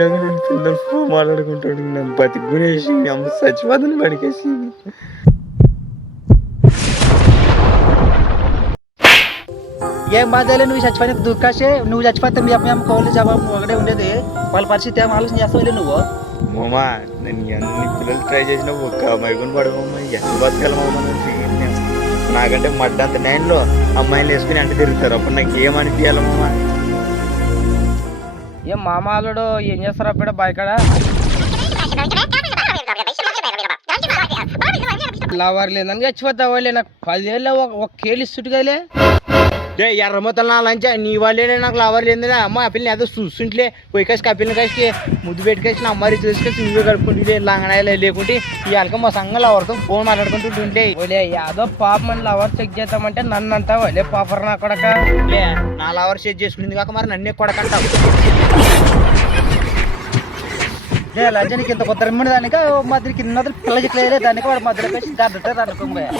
వచ్చినాక నేను పిల్లలు ఫోన్ మాట్లాడుకుంటాడు నన్ను బతికునేసి అమ్మ చచ్చిపోతుంది పడికేసి. ఏం బాధలే నువ్వు చచ్చిపోయిన దుఃఖాసే. నువ్వు చచ్చిపోతే మీ అమ్మ కోళ్ళు జవాబు ఒకటే ఉండేది. వాళ్ళ పరిస్థితి ఏం ఆలోచన చేస్తావు నువ్వు? మామా నేను అన్ని పిల్లలు ట్రై చేసిన ఒక్క అమ్మాయి పడమమ్మా ఎంత బతకాలమ్మా. నాకంటే మడ్డంత నైన్లో అమ్మాయిలు వేసుకుని అంటే తిరుగుతారు. అప్పుడు నాకు ఏమనిపించాలమ్మా? ఏం మామాలుడు ఏం చేస్తారు అప్పుడు బయకాడ? లవర్ లేదని చచ్చిపోతావు. నాకు 10 ఏళ్ళు ఒక కేళ్ళు ఇస్తుంటు కదలే. ఎర్రమొత్తలు నా లంచా నీ వాళ్ళే నాకు లవర్ లేదు. అమ్మ ఆ పిల్లని ఏదో చూస్తుంటే పోయి కాసి కపిల్ని కాసి ముద్దు పెట్టుకేసి నా అమ్మాయి చూసుకొచ్చి నువ్వే కడుక్కుంటే లంగనాయలు లేకుంటే ఇవాళ మా సంఘం లవర్తో ఫోన్ మాట్లాడుకుంటుంటే యాదో పాప మన లవర్ చెక్ చేద్దామంటే నన్ను అంతా వాళ్ళే పాపర్ నా కొడక. నా లవర్ చెక్ చేసుకునేది కాక మరి నన్నే కొడకంటావు. లంచానికి ఇంత కొత్త దానిక మధ్యకి ఇన్నది పిల్ల చెట్లేదు దానికి వాడు మధ్యలో వేసి దాని అనుకోబోయా.